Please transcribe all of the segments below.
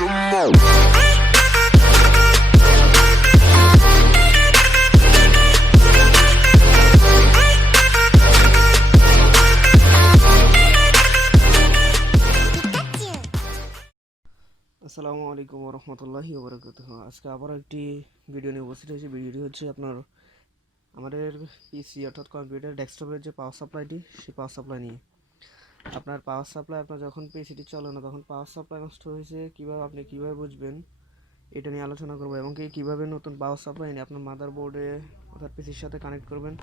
আসসালামু আলাইকুম রহমতুল্লাহি ওবরাকাতুহু। আজকে আবার একটি ভিডিও নিয়ে উপস্থিত হয়েছি। ভিডিওটি হচ্ছে আমাদের পিসি অর্থাৎ কম্পিউটার ডেস্কটপের যে পাওয়ার সাপ্লাইটি, সেই পাওয়ার সাপ্লাই নিয়ে। আপনার পাওয়ার সাপ্লাই আপনার যখন পিসিটি চলে না তখন পাওয়ার সাপ্লাই নষ্ট হয়েছে আপনি কীভাবে বুঝবেন, এটা নিয়ে আলোচনা করবো। এবং কীভাবে নতুন পাওয়ার সাপ্লাই নিয়ে আপনার মাদারবোর্ডে অর্থাৎ পিসির সাথে কানেক্ট করবেন,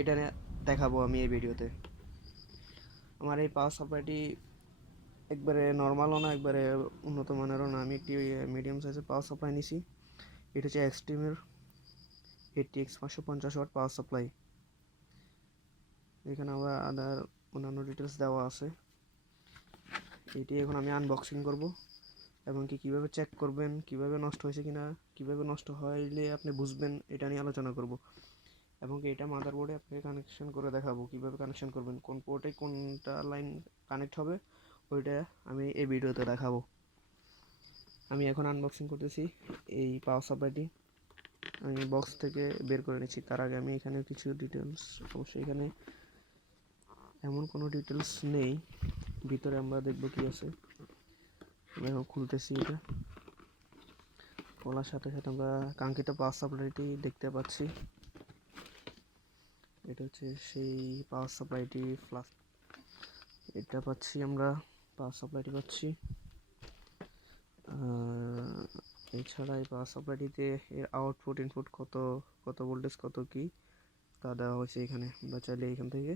এটা নিয়ে দেখাবো আমি এই ভিডিওতে। আমার এই পাওয়ার সাপ্লাইটি একবারে নর্মালও না, একবারে উন্নত মানেরও না। আমি একটি মিডিয়াম সাইজের পাওয়ার সাপ্লাই নিছি। এটা হচ্ছে এক্সট্রিমের ATX 550 ওয়াট পাওয়ার সাপ্লাই। এখানে আবার অন্যান্য ডিটেলস দেওয়া আছে। এটি এখন আমি আনবক্সিং করব এবং কীভাবে চেক করবেন, কীভাবে নষ্ট হয়েছে কিনা, কীভাবে নষ্ট হইলে আপনি বুঝবেন, এটা নিয়ে আলোচনা করব। এবং এটা মাদারবোর্ডে আপনাকে কানেকশন করে দেখাবো, কীভাবে কানেকশন করবেন, কোন পোর্টে কোনটা লাইন কানেক্ট হবে, ওইটা আমি এই ভিডিওতে দেখাবো। আমি এখন আনবক্সিং করতেছি এই পাওয়ার সাপ্লাইটি। আমি বক্স থেকে বের করে নিচ্ছি। তার আগে আমি এখানে কিছু ডিটেলস, অবশ্যই এখানে এমন কোনো ডিটেলস নেই, ভিতরে আমরা দেখব কি আছে। আমি এখন খুলতেছি। এটা খোলার সাথে সাথে আমরা কাঙ্ক্ষিত পাওয়ার সাপ্লাইটি দেখতে পাচ্ছি। এটা হচ্ছে সেই পাওয়ার সাপ্লাইটি ফ্লাশ। এটা পাচ্ছি আমরা, পাওয়ার সাপ্লাইটি পাচ্ছি। এছাড়া এই পাওয়ার সাপ্লাইটিতে এর আউটপুট ইনপুট কত ভোল্টেজ কত কি তা দেওয়া হয়েছে এখানে। আমরা চাইলে এখান থেকে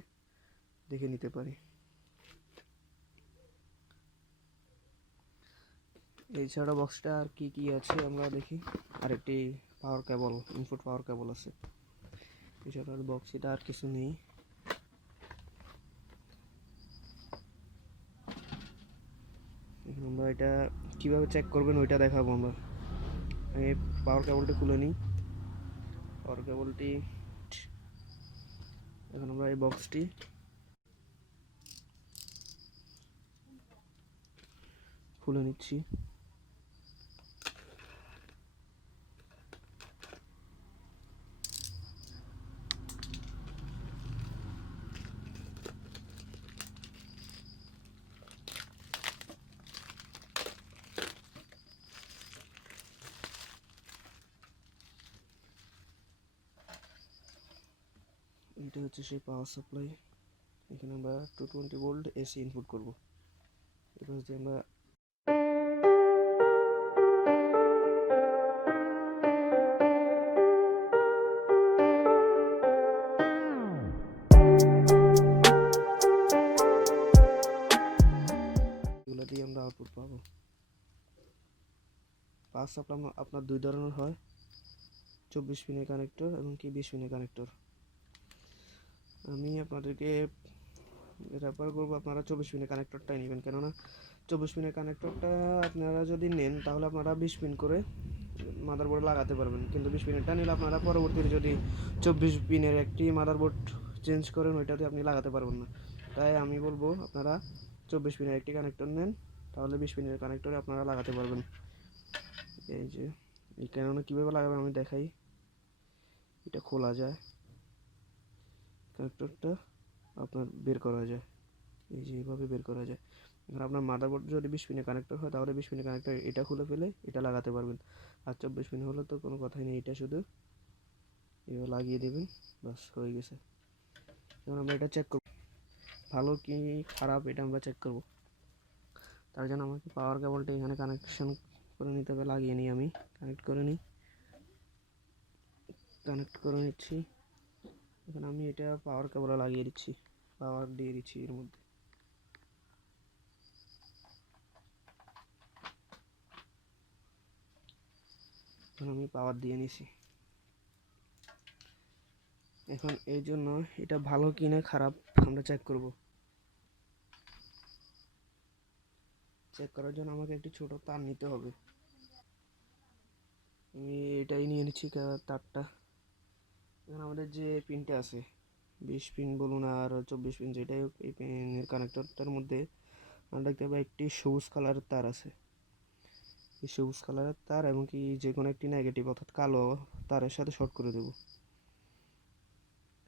দেখে নিতে পারি। এছাড়া বক্সটা আর কি আছে আমরা দেখি। আরেকটি পাওয়ার কেবল, ইনপুট পাওয়ার কেবল আছে। এছাড়া বক্স এটা আর কিছু নেই। আমরা এটা কিভাবে চেক করবেন ওইটা দেখাবো আমরা। আমি পাওয়ার কেবলটি খুলে নিই। পাওয়ার কেবলটি এখন আমরা এই বক্সটি খুলে নিচ্ছি। এটা হচ্ছে সেই পাওয়ার সাপ্লাই। এখানে আমরা 220 ভোল্ট এসি ইনপুট করব। এটা হচ্ছে আমরা এগুলো দিয়ে আমরা আউটপুট পাবো। পাওয়ার সাপ্লাই আপনার দুই ধরনের হয়, 24 পিনের কানেক্টর এবং 20 পিনের কানেক্টর। আমি আপনাদেরকে রেফার করবো আপনারা 24 পিনের কানেক্টরটাই নেবেন, কেননা 24 পিনের কানেক্টরটা আপনারা যদি নেন তাহলে আপনারা 20 পিন করে মাদারবোর্ডে লাগাতে পারবেন। কিন্তু 20 পিনেরটা নিলে আপনারা পরবর্তীতে যদি 24 পিনের একটি মাদারবোর্ড চেঞ্জ করেন ওইটাতে আপনি লাগাতে পারবেন না। তাই আমি বলবো আপনারা 24 পিনের একটি কানেক্টর নেন, তাহলে 20 পিনের কানেক্টরে আপনারা লাগাতে পারবেন। এই যে এই কেননা কীভাবে লাগাবেন আমি দেখাই। এটা খোলা যায়, কানেক্টরটা আপনার বের করা যায়, এই যে এইভাবে বের করা যায়। এবার আপনার মাদারবোর্ড যদি 20 পিনের কানেক্টর হয় তাহলে 20 পিনের কানেক্টর এটা খুলে ফেলে এটা লাগাতে পারবেন। আর 24 পিন হলে তো কোনো কথাই নেই, এটা শুধু এভাবে লাগিয়ে দেবেন, বাস হয়ে গেছে। এবার আমরা এটা চেক করব ভালো কি খারাপ, এটা আমরা চেক করব। তার জন্য আমাকে পাওয়ার কেবলটা এখানে কানেকশন করে নিতে হবে। লাগিয়ে নিই, আমি কানেক্ট করে নিচ্ছি। এখন আমি এটা পাওয়ার কেবলে লাগিয়ে দিচ্ছি, পাওয়ার দিয়ে দিচ্ছি এর মধ্যে। এখন আমি পাওয়ার দিয়ে নিছি। এখন এই জন্য এটা ভালো কিনা খারাপ আমরা চেক করব। চেক করার জন্য আমাকে একটি ছোট তার নিতে হবে। আমি এটাই নিয়ে নিচ্ছি তারটা। এখন আমাদের যে পিনটা আছে 20 পিন বলুন আর 24 পিন, যেটাই হোক, এই পিনের কানেক্টরটার মধ্যে আমরা দেখতে পাই একটি সবুজ কালারের তার আছে। এই সবুজ কালারের তার এবং কি যে কোনো একটি নেগেটিভ অর্থাৎ কালো তারের সাথে শর্ট করে দেব।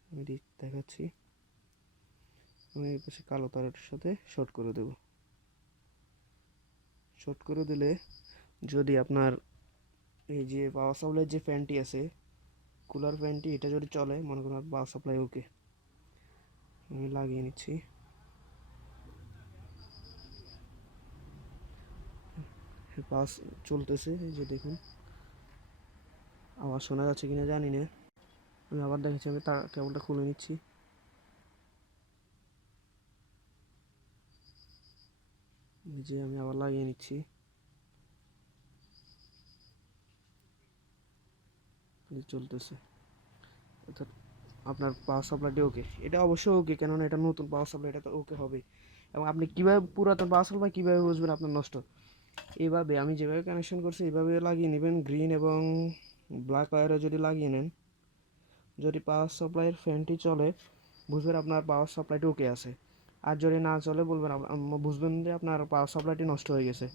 আমি দেখাচ্ছি, আমি এই পাশে কালো তারের সাথে শর্ট করে দেব। শর্ট করে দিলে যদি আপনার এই যে পাওয়ার সাপ্লাইয়ের যে ফ্যানটি আছে, কুলার ফ্যানটি, এটা যদি চলে, মনে করুন পাওয়ার সাপ্লাই ওকে, আমি লাগিয়ে নিচ্ছি। পাস চলতেছে, এই যে দেখুন, আওয়াজ শোনা যাচ্ছে কিনা জানি না। আমি আবার দেখাচ্ছি, আমি তার কেবলটা খুলে নিচ্ছি। এই যে আমি আবার লাগিয়ে নিচ্ছি। চলতেছে, অর্থাৎ আপনার পাওয়ার সাপ্লাইটি ওকে। এটা অবশ্যই ওকে, কেননা এটা নতুন পাওয়ার সাপ্লাই, এটা তো ওকে হবে। এবং আপনি কীভাবে পুরাতন পাওয়ার সাপ্লাই কীভাবে বুঝবেন আপনার নষ্ট? এইভাবে আমি যেভাবে কানেকশন করছি এইভাবে লাগিয়ে নেবেন। গ্রিন এবং ব্ল্যাক ওয়্যারে যদি লাগিয়ে নেন, যদি পাওয়ার সাপ্লাইয়ের ফ্যানটি চলে, বুঝবেন আপনার পাওয়ার সাপ্লাইটি ওকে আছে। আর যদি না চলে, বলবেন বুঝবেন যে আপনার পাওয়ার সাপ্লাইটি নষ্ট হয়ে গেছে।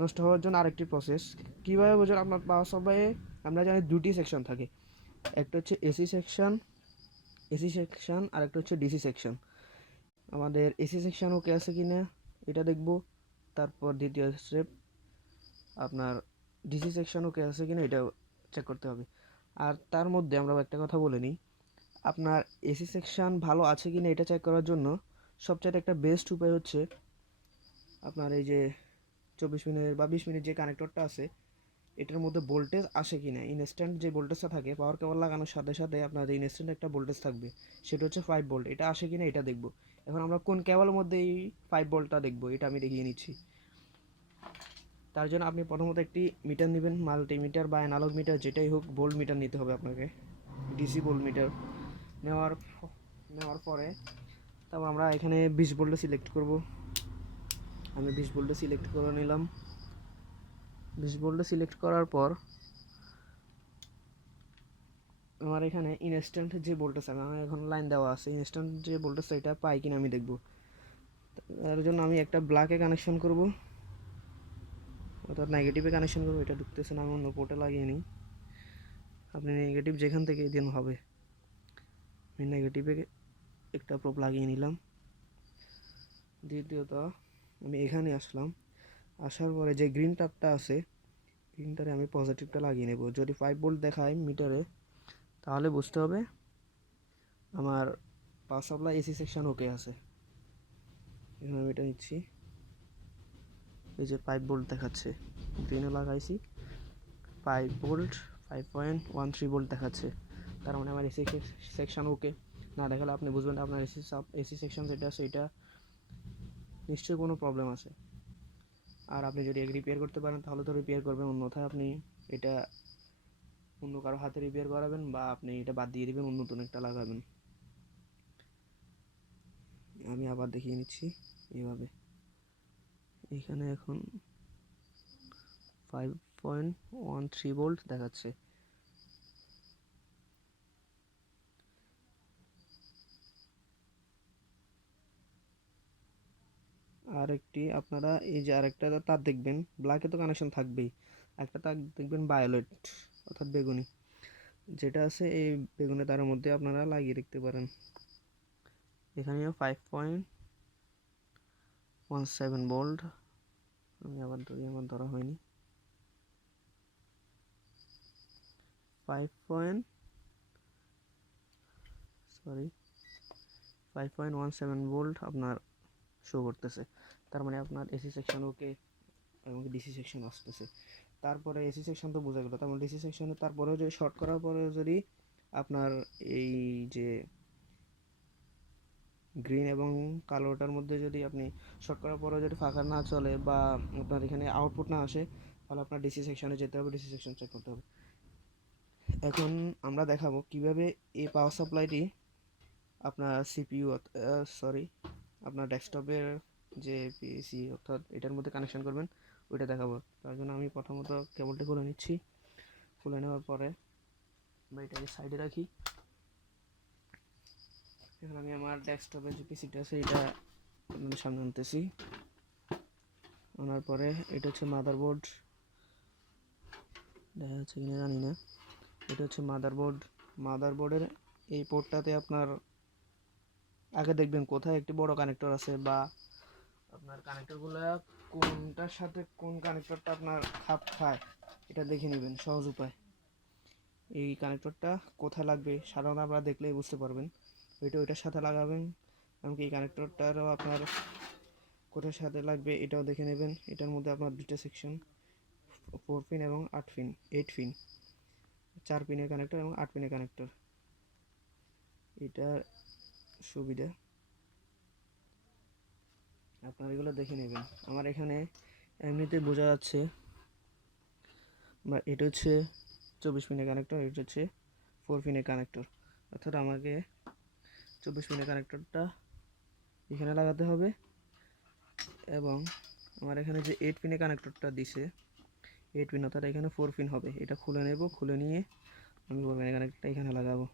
নষ্ট হওয়ার জন্য আরেকটি প্রসেস, কীভাবে বুঝবেন আপনার পাওয়ার সাপ্লাইয়ে? আমরা জানি দুটি সেকশন থাকে, একটা হচ্ছে এসি সেকশন আর একটা হচ্ছে ডিসি সেকশন। আমাদের এসি সেকশন ওকে আছে কি না এটা দেখব। তারপর দ্বিতীয় স্টেপ, আপনার ডিসি সেকশন ওকে আছে কি না এটা চেক করতে হবে। আর তার মধ্যে আমরা একটা কথা বলে নিই, আপনার এসি সেকশন ভালো আছে কি না এটা চেক করার জন্য সবচেয়ে একটা বেস্ট উপায় হচ্ছে আপনার এই যে 24 মিনিট বা 20 মিনিট যে কানেক্টরটা আছে, এটার মধ্যে ভোল্টেজ আসে কি না। ইনস্ট্যান্ট যে ভোল্টেজটা থাকে পাওয়ার কেবল লাগানোর সাথে সাথে আপনার ইনস্ট্যান্ট একটা ভোল্টেজ থাকবে, সেটা হচ্ছে 5 ভোল্ট। এটা আসে কি না এটা দেখব। এখন আমরা কোন কেবলের মধ্যে এই 5 ভোল্টটা দেখব, এটা আমি দেখিয়ে নিচ্ছি। তার জন্য আপনি প্রথমত একটি মিটার নেবেন, মাল্টিমিটার বা অ্যানালগ মিটার যেটাই হোক, ভোল্ট মিটার নিতে হবে আপনাকে, ডিসি ভোল্ট মিটার। নেওয়ার পরে তারপর আমরা এখানে 20 ভোল্টে সিলেক্ট করব। আমি 20 ভোল্টে সিলেক্ট করে নিলাম। 20 ভোল্টে সিলেক্ট করার পর আমার এখানে ইনস্ট্যান্ট যে ভোল্টেজ আছে, আমার এখন লাইন দেওয়া আছে, ইনস্ট্যান্ট যে ভোল্টেজ এটা পাই কিনা আমি দেখব। তার জন্য আমি একটা ব্ল্যাকে কানেকশন করব, অর্থাৎ নেগেটিভে কানেকশন করবো। এটা ঢুকতেছে না, আমি অন্য পোর্টে লাগিয়ে নিই। আপনি নেগেটিভ যেখান থেকে দিন হবে। আমি নেগেটিভে একটা প্রোব লাগিয়ে নিলাম। দ্বিতীয়ত আমি এখানে আসলাম, আসার পরে যে গ্রিন তারটা আছে, গ্রিন তারে আমি পজিটিভটা লাগিয়ে নেব। যদি 5 ভোল্ট দেখায় মিটারে, তাহলে বুঝতে হবে আমার power supply AC section okay আছে। এখানে আমি এটা নিচ্ছি, এই যে 5 ভোল্ট দেখাচ্ছে, গ্রিনে লাগাইছি 5 ভোল্ট, 5.13 ভোল্ট দেখাচ্ছে। তার মানে আমার এসি সেকশন ওকে। না দেখালে আপনি বুঝবেন আপনার এসি সেকশন যেটা আছে এটা নিশ্চয়ই কোনো প্রবলেম আছে। আর আপনি যদি রিপেয়ার করতে পারেন তাহলে তো রিপেয়ার করবেন, অন্যথায় আপনি এটা অন্য কারো হাতে রিপেয়ার করাবেন বা আপনি এটা বাদ দিয়ে দেবেন, অন্য নতুন একটা লাগাবেন। আমি আবার দেখিয়ে নিচ্ছি এইভাবে। এখানে এখন 5.13 ভোল্ট দেখাচ্ছে। আর একটি আপনারা এই যে আরেকটা তার দেখবেন, ব্ল্যাকে তো কানেকশন থাকবেই, একটা তার দেখবেন ভায়োলেট অর্থাৎ বেগুনি যেটা আছে, এই বেগুনি তারের মধ্যে আপনারা লাগিয়ে দেখতে পারেন। এখানেও 5.17 ভোল্ট। আমি আবার ধরি, আমার ধরা হয়নি। 5.17 ভোল্ট আপনার শো করতেছে। তার মানে আপনার এসি সেকশন ওকে এবং ডিসি সেকশন আসতেছে। তারপরে এসি সেকশন তো বোঝা গেল, তার মানে ডিসি সেকশনে তারপরেও যদি শর্ট করার পরে যদি আপনার এই যে গ্রিন এবং কালোটার মধ্যে যদি আপনি শর্ট করার পরেও যদি ফাঁকা না চলে বা আপনার এখানে আউটপুট না আসে, তাহলে আপনার ডিসি সেকশনে যেতে হবে, ডিসি সেকশন চেক করতে হবে। এখন আমরা দেখাবো কিভাবে এই পাওয়ার সাপ্লাইটি আপনার সিপিইউ আপনার ডেস্কটপের যে পিসি অর্থাৎ এটার মধ্যে কানেকশন করবেন, ওইটা দেখাবো। তার জন্য আমি প্রথমত কেবলটা খুলে নিচ্ছি। খুলে নেওয়ার পরে বা এটাকে সাইডে রাখি। এখন আমি আমার ডেস্কটপের যে পিসিটা আছে এটা আপনাদের সামনে আনতেছি। আনার পরে এটা হচ্ছে মাদারবোর্ড, দেখা যাচ্ছে কিনা জানি না। এটা হচ্ছে মাদারবোর্ড। মাদারবোর্ডের এই পোর্টটাতে আপনার আগে দেখবেন কোথায় একটি বড় কানেক্টর আছে, বা আপনার কানেক্টরগুলো কোনটার সাথে কোন কানেক্টরটা আপনার খাপ খায় এটা দেখে নেবেন। সহজ উপায়, এই কানেক্টরটা কোথায় লাগবে সাধারণত আপনারা দেখলেই বুঝতে পারবেন। ওইটার সাথে লাগাবেন। এমনকি এই কানেক্টরটারও আপনার কোথায় সাথে লাগবে এটাও দেখে নেবেন। এটার মধ্যে আপনার দুটো সেকশন, 4 পিন এবং 8 পিন, 8 পিন, 4 পিনের কানেক্টর এবং 8 পিনের কানেক্টর। এটার সুবিধা আপনারা এগুলো দেখে নেবেন। আমার এখানে এমনিতে বোঝা যাচ্ছে, বা এটা হচ্ছে 24 পিনের কানেক্টর, এটা হচ্ছে 4 পিনের কানেক্টর। অর্থাৎ আমাকে 24 পিনের কানেক্টরটা এখানে লাগাতে হবে, এবং আমার এখানে যে 8 পিনের কানেক্টরটা দিছে 8 পিন, অর্থাৎ এখানে 4 পিন হবে। এটা খুলে নেব, খুলে নিয়ে আমি 4 পিনের কানেক্টরটা এখানে লাগাবো।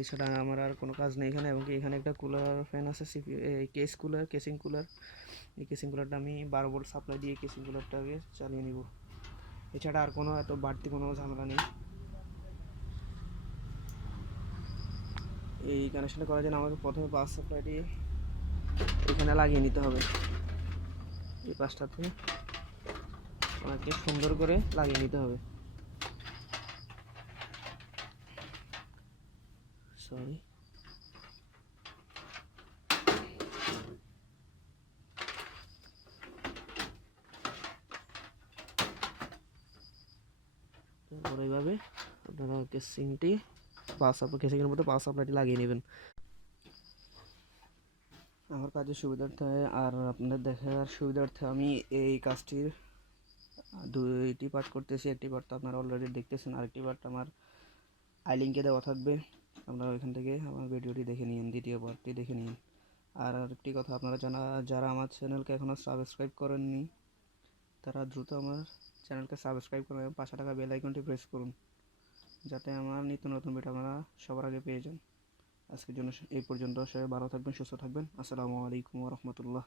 এছাড়া আমার আর কোনো কাজ নেই এখানে। এবং কি এখানে একটা কুলার ফ্যান আছে, কেসিং কুলার। এই কেসিং কুলারটা আমি 12 ভোল্ট সাপ্লাই দিয়ে কেসিং কুলারটাকে চালিয়ে নিব। এছাড়া আর কোনো এত বাড়তি কোনো ঝামেলা নেই। এই কানেকশনটা করার জন্য আমাকে প্রথমে পাওয়ার সাপ্লাইটি এখানে লাগিয়ে নিতে হবে। এই পাশটাতে আমাকে সুন্দর করে লাগিয়ে নিতে হবে। সরি, তারপর এইভাবে আপনারা কেসিংয়ের মধ্যে পাওয়ার সাপ্লাইটি লাগিয়ে নেবেন। আমার কাজের সুবিধার্থে আর আপনাদের দেখার সুবিধার্থে আমি এই কাজটির দুইটি পার্ট করতেছি। একটি পার্ট তো আপনারা অলরেডি দেখতেছেন, আরেকটি পার্ট আমার আই লিঙ্কে দেওয়া থাকবে, আপনারা ওইখান থেকে আমার ভিডিওটি দেখে নিন, দ্বিতীয় পার্টটি দেখে নিন। আর আরেকটি কথা, আপনারা যারা আমার চ্যানেলকে এখনও সাবস্ক্রাইব করেননি তারা দ্রুত আমার চ্যানেলকে সাবস্ক্রাইব করুন এবং পাশে থাকা বেল আইকনটি প্রেস করুন, যাতে আমার নিত্য নতুন ভিডিও আপনারা সবার আগে পেয়ে যান। আজকের জন্য এই পর্যন্ত। সবাই ভালো থাকবেন, সুস্থ থাকবেন। আসসালামু আলাইকুম ওয়া রাহমাতুল্লাহ।